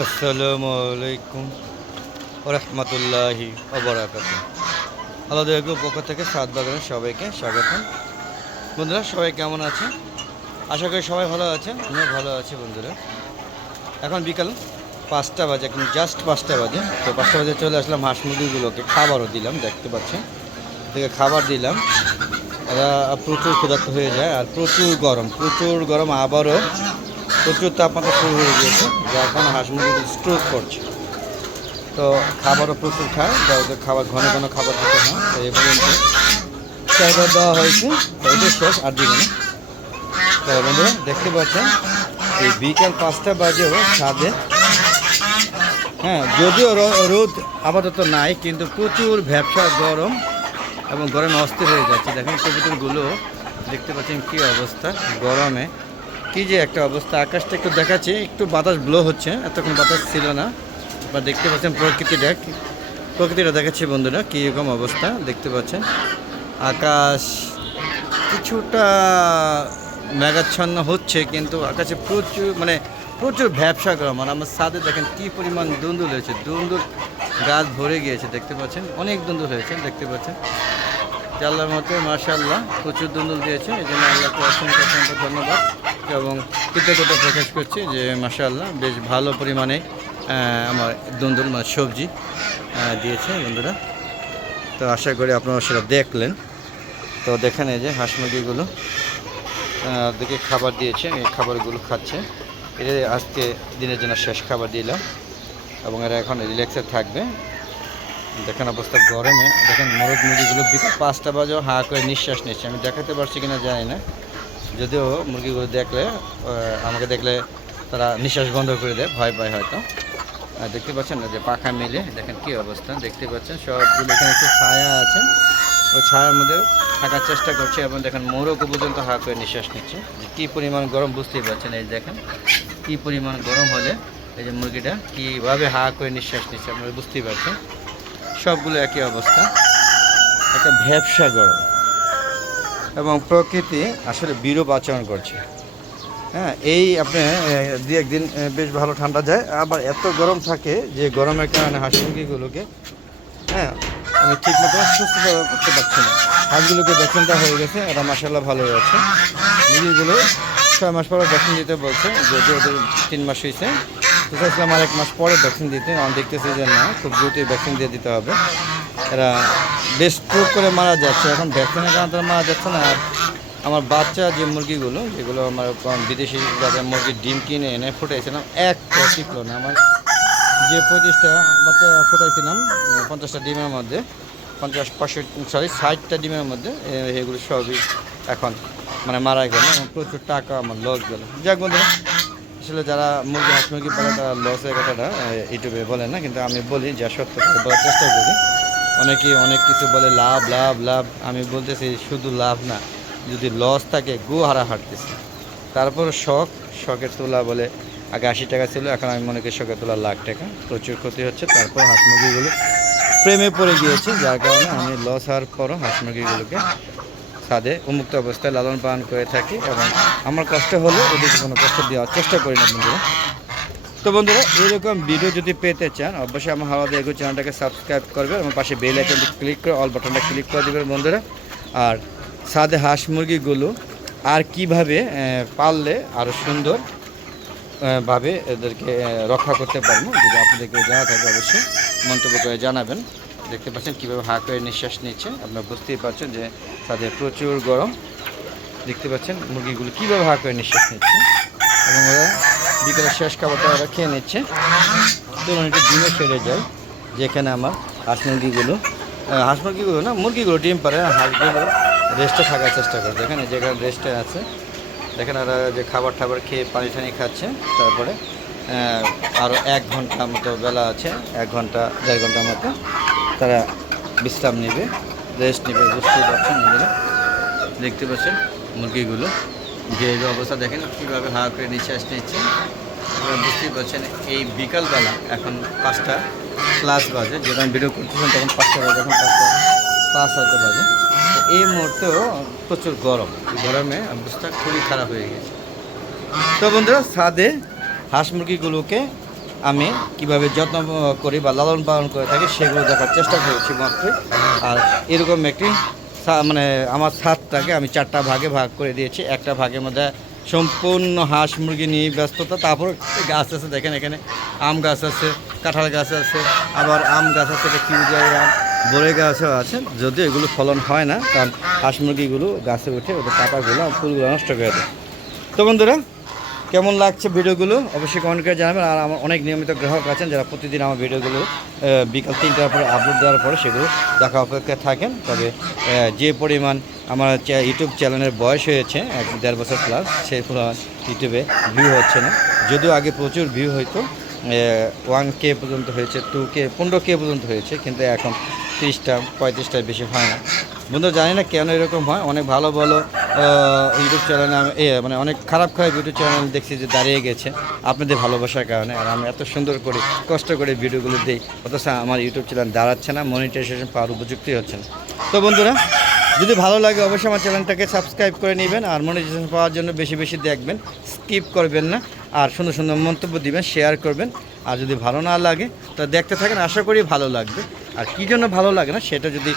আসসালামু আলাইকুম রহমতুল্লাহি অবরাকাত আলাদা এগুলো পক্ষ থেকে সাত বাগানের সবাইকে স্বাগতম বন্ধুরা, সবাই কেমন আছে আশা করি সবাই ভালো আছে আমিও ভালো আছি বন্ধুরা। এখন বিকাল পাঁচটা বাজে, এখন জাস্ট পাঁচটা বাজে। তো পাঁচটা বাজে চলে আসলাম হাঁস মুরগিগুলোকে খাবারও দিলাম, দেখতে পাচ্ছেন? থেকে খাবার দিলাম। প্রচুর ক্ষুধার্ত হয়ে যায় আর প্রচুর গরম প্রচুর গরম আবারও প্রচুর তাপমাত্রা শুরু হয়ে গিয়েছে, যার কারণে হাঁস মুরগি স্ট্রোক করছে। তো খাবারও প্রচুর খায় যা ওদের খাবার ঘন ঘন খাবার দিতে হয় তো এই পর্যন্ত চাহিদা দেওয়া হয়েছে, তো এটা শেষ আর দিবে না। তো বন্ধুরা, দেখতে পাচ্ছেন, এই বিকাল পাঁচটা বাজেও ছাদে হ্যাঁ যদিও রোদ আপাতত নাই, কিন্তু প্রচুর ভ্যাবসা গরম এবং গরমে অস্থির হয়ে যাচ্ছে। দেখেন কবুতরগুলো, দেখতে পাচ্ছেন কী অবস্থা, গরমে। কি যে একটা অবস্থা। আকাশটা একটু দেখাচ্ছে, একটু বাতাস ব্লো হচ্ছে, এতক্ষণ বাতাস ছিল না। বা দেখতে পাচ্ছেন প্রকৃতিটা কি- প্রকৃতিটা দেখাচ্ছে বন্ধুরা, কীরকম অবস্থা দেখতে পাচ্ছেন। আকাশ কিছুটা মেঘাচ্ছন্ন হচ্ছে, কিন্তু আকাশে প্রচুর মানে প্রচুর ভ্যাবসা গরম। আর আমার সাথে দেখেন কী পরিমাণ দুন্দুল হয়েছে, দুন্দুল গাছ ভরে গিয়েছে, দেখতে পাচ্ছেন? অনেক দুন্দুল হয়েছে, দেখতে পাচ্ছেন? আল্লাহর মতে মার্শাল্লাহ প্রচুর দুন্দুল দিয়েছে। এই জন্য আল্লাহকে অসংখ্য অসংখ্য ধন্যবাদ এবং কৃতজ্ঞতা প্রকাশ করছি যে মার্শাল্লাহ বেশ ভালো পরিমাণে আমার দুন্দুল মানে সবজি দিয়েছে বন্ধুরা। তো আশা করি আপনারা সেটা দেখলেন। তো দেখেন এই যে হাঁস মুরগিগুলো দেখে খাবার দিয়েছে, এই খাবারগুলো খাচ্ছে। এটা আজকে দিনের জন্য শেষ খাবার দিলাম এবং এরা এখন রিল্যাক্সে থাকবে। দেখেন অবস্থা গরমে। দেখেন মোরগ মুরগিগুলো বিকাল পাঁচটা বাজেও হা করে নিঃশ্বাস নিচ্ছে। আমি দেখাতে পারছি কিনা জানি না। যদিও মুরগিগুলো দেখলে আমাকে দেখলে তারা নিঃশ্বাস বন্ধ করে দেয়, ভয় পায় হয়তো। আর দেখতে পাচ্ছেন না যে পাখা মেলে। দেখেন কি অবস্থা। দেখতে পাচ্ছেন সবগুলো এখানে একটু ছায়া আছে। ওই ছায়ার মধ্যে থাকার চেষ্টা করছে এবং দেখেন মোরগও পর্যন্ত হা করে নিঃশ্বাস নিচ্ছে। যে কী পরিমাণ গরম বুঝতেই পারছেন এই দেখেন। কী পরিমাণ গরম হলে এই যে মুরগিটা কীভাবে হা করে নিঃশ্বাস নিচ্ছে আপনারা বুঝতেই পারছেন। সবগুলো একই অবস্থা। একটা ভ্যাবসা গরম। এবং প্রকৃতি আসলে বিরূপ আচরণ করছে। হ্যাঁ এই আপনি দু একদিন বেশ ভালো ঠান্ডা যায়। আবার এত গরম থাকে যে গরমের কারণে হাঁস মুরগিগুলোকে হ্যাঁ আমি ঠিক মতো সুস্থ করতে পারছি না। হাঁসগুলোকে ভ্যাকসিন হয়ে গেছে এরা মাসাল্লাহ ভালোই আছে। মুরগিগুলো ছয় মাস পরে ভ্যাকসিন দিতে বলছে যদি ওদের তিন মাস হয়েছে। চাইছিলাম আর এক মাস পরে ভ্যাকসিন দিতে আমি দেখতেছি যে না, খুব দ্রুতই ভ্যাকসিন দিয়ে দিতে হবে। এরা বেশ স্ট্রোক করে মারা যাচ্ছে। এখন ভ্যাকসিনের কারণে তারা মারা যাচ্ছে না। আর আমার বাচ্চা যে মুরগিগুলো, যেগুলো আমার বিদেশি জাতের মুরগির ডিম কিনে এনে ফুটাইছিলাম, এক টিকলো না। আমার যে পঁচিশটা বাচ্চা ফুটাইছিলাম পঞ্চাশটা ডিমের মধ্যে, পঞ্চাশ পঁয়ষট্টি সরি ষাটটা ডিমের মধ্যে এগুলো সবই এখন মানে মারা গেল। প্রচুর টাকা আমার লস গেল। যাক বন্ধুরা আসলে যারা মুরগি, হাঁস মুরগি পালে তারা লসের কথাটা ইউটিউবে বলে না, কিন্তু আমি বলি যা সত্য বলার চেষ্টা করি। অনেকেই অনেক কিছু বলে, লাভ লাভ লাভ, আমি বলতেছি শুধু লাভ না, যদি লস থাকে গু হারা হাঁটতেছে। তারপর শখ, শখের তোলা বলে, আগে আশি টাকা ছিল, এখন আমি মনে করি শখের তোলা লাখ টাকা, প্রচুর ক্ষতি হচ্ছে। তারপর হাঁস মুরগিগুলো প্রেমে পড়ে গিয়েছে, যার কারণে আমি লস হওয়ার পরও হাঁস মুরগিগুলোকে ছাদে উন্মুক্ত অবস্থায় লালন পালন করে থাকি এবং আমার কষ্ট হলে ওদেরকে কোনো কষ্ট দেওয়ার চেষ্টা করি না, বন্ধুরা। তো বন্ধুরা, এরকম ভিডিও যদি পেতে চান, অবশ্যই আমার হাওয়া এগো চ্যানেলটাকে সাবস্ক্রাইব করবে এবং পাশে বেল আইকনটি ক্লিক করে অল বাটনটা ক্লিক করে দেবেন, বন্ধুরা। আর সাদে হাঁস মুরগিগুলো আর কীভাবে পাললে আরও সুন্দর ভাবে এদেরকে রক্ষা করতে পারব, যদি আপনাদেরকে জানা থাকে, অবশ্যই মন্তব্য করে জানাবেন। দেখতে পাচ্ছেন কীভাবে হা করে নিঃশ্বাস নিচ্ছে আপনারা বুঝতেই পারছেন যে তাদের প্রচুর গরম। দেখতে পাচ্ছেন মুরগিগুলো কীভাবে হা করে নিঃশ্বাস নিচ্ছে। এবং ওরা বিকেলের শেষ খাবারটা ওরা খেয়ে নিচ্ছে। চলুন একটু ডিমে সেরে যায় যেখানে আমার হাঁস মুরগিগুলো হাঁস মুরগিগুলো না, মুরগিগুলো ডিম পারে হাঁসগুলো রেস্টে থাকার চেষ্টা করে। দেখেন যেখানে রেস্টে আছে। দেখেন ওরা যে খাবার টাবার খেয়ে পানি টানি খাচ্ছে। তারপরে আরও এক ঘণ্টা মতো বেলা আছে, এক ঘণ্টা, দেড় ঘণ্টার মতো। তারা বিশ্রাম নেবে রেস্ট নেবে বুঝতেই পারছেন দেখতে পাচ্ছেন মুরগিগুলো। যে অবস্থা দেখেন, কীভাবে হাওয়া করে নিঃশ্বাস নিচ্ছে আপনারা বুঝতেই পারছেন, এই বিকালবেলা এখন পাঁচটা ক্লাস বাজে। যখন ভিডিও করতেছেন তখন পাঁচটা বাজে, এখন পাঁচটা পাঁচ হয়তো বাজে। এই মুহূর্তেও প্রচুর গরম। গরমে অবস্থা খুবই খারাপ হয়ে গেছে। তো বন্ধুরা, ছাদে হাঁস মুরগিগুলোকে আমি কীভাবে যত্ন করি বা লালন পালন করে থাকি সেগুলো দেখার চেষ্টা করেছি মাত্রই। আর এরকম একটি মানে আমার ছাদটাকে আমি চারটা ভাগে ভাগ করে দিয়েছি। একটা ভাগের মধ্যে সম্পূর্ণ হাঁস মুরগি নিয়ে ব্যস্ততা, তারপর গাছ আছে, দেখেন এখানে আম গাছ আছে, কাঁঠাল গাছ আছে, আবার আম গাছ আছে এটা কিউ যায় আম বড়ে গাছও আছে। যদিও এগুলো ফলন হয় না, কারণ হাঁস মুরগিগুলো গাছে উঠে ওদের পাতাগুলো ফুলগুলো নষ্ট করে দেয়। তো বন্ধুরা কেমন লাগছে ভিডিওগুলো? অবশ্যই কমেন্ট করে জানাবেন। আর আমার অনেক নিয়মিত গ্রাহক আছেন যারা প্রতিদিন আমার ভিডিওগুলো বিকাল তিনটার পরে আপলোড দেওয়ার পরে সেগুলো দেখা অপেক্ষায় থাকেন। তবে যে পরিমাণ আমার ইউটিউব চ্যানেলের বয়স হয়েছে, এক দেড় বছর প্লাস সেই পরিমাণ ইউটিউবে ভিউ হচ্ছে না। যদিও আগে প্রচুর ভিউ হইতো ওয়ান কে পর্যন্ত হয়েছে টু কে পনেরো কে পর্যন্ত হয়েছে, কিন্তু এখন তিরিশটা, পঁয়ত্রিশটার বেশি হয় না। বন্ধু, জানি না কেন এরকম হয়, অনেক ভালো ভালো ইউটিউব চ্যানেলে আমি, এ মানে অনেক খারাপ খারাপ ইউটিউব চ্যানেল দেখছি যে দাঁড়িয়ে গেছে আপনাদের ভালোবাসার কারণে, আর আমি এত সুন্দর করে, কষ্ট করে ভিডিওগুলো দিই, অথচ আমার ইউটিউব চ্যানেল দাঁড়াচ্ছে না মনিটাইজেশন পাওয়ার উপযুক্তি হচ্ছে না। তো বন্ধুরা, যদি ভালো লাগে অবশ্যই আমার চ্যানেলটাকে সাবস্ক্রাইব করে নেবেন, আর মনিটাইজেশন পাওয়ার জন্য বেশি বেশি দেখবেন স্কিপ করবেন না। আর সুন্দর সুন্দর মন্তব্য দিবেন শেয়ার করবেন। আর যদি ভালো না লাগে, তা দেখতে থাকেন, আশা করি ভালো লাগবে। আর কী জন্য ভালো লাগে না, সেটা যদি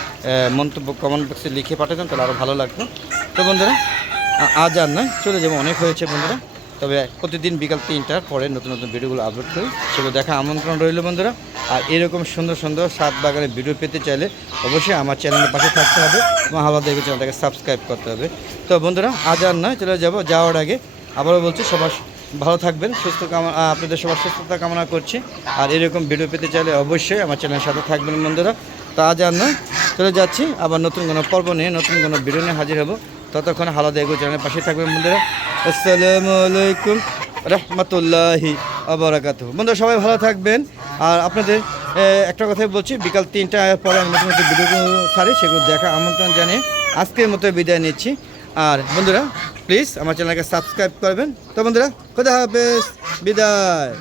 মন্তব্য কমেন্ট বক্সে লিখে পাঠাতেন, তাহলে আরও ভালো লাগতো। তো বন্ধুরা আজ আর নয়, চলে যাব, অনেক হয়েছে বন্ধুরা। তবে প্রতিদিন বিকাল তিনটার পরে নতুন নতুন ভিডিওগুলো আপলোড করি। সেগুলো দেখা আমন্ত্রণ রইল বন্ধুরা। আর এরকম সুন্দর সুন্দর সাত বাগানের ভিডিও পেতে চাইলে অবশ্যই আমার চ্যানেলের পাশে থাকতে হবে। এবং হাওয়া দেখবে চ্যানেলটাকে সাবস্ক্রাইব করতে হবে। তো বন্ধুরা, আজ আর নয়, চলে যাব, যাওয়ার আগে আবারও বলছি, সবার ভালো থাকবেন, সুস্থ কামনা আপনাদের সবার সুস্থতা কামনা করছি। আর এরকম ভিডিও পেতে চাইলে অবশ্যই আমার চ্যানেলের সাথে থাকবেন বন্ধুরা। তা আর চলে যাচ্ছি, আবার নতুন কোনো পর্ব নিয়ে, নতুন কোনো ভিডিও নিয়ে হাজির হব। ততক্ষণ হালাদা এগো চ্যানেলের পাশে থাকবেন বন্ধুরা। আসসালামু আলাইকুম রহমতুল্লাহি আবরাকাত বন্ধুরা, সবাই ভালো থাকবেন। আর আপনাদের একটা কথাই বলছি, বিকাল তিনটার পরে আমি নতুন নতুন ভিডিওগুলো ছাড়ি, সেগুলো দেখা আমন্ত্রণ জানিয়ে আজকের মতো বিদায় নিচ্ছি। আর বন্ধুরা প্লিজ আমার চ্যানেলকে সাবস্ক্রাইব করবেন। তো বন্ধুরা খোদা হাফেজ বিদায়।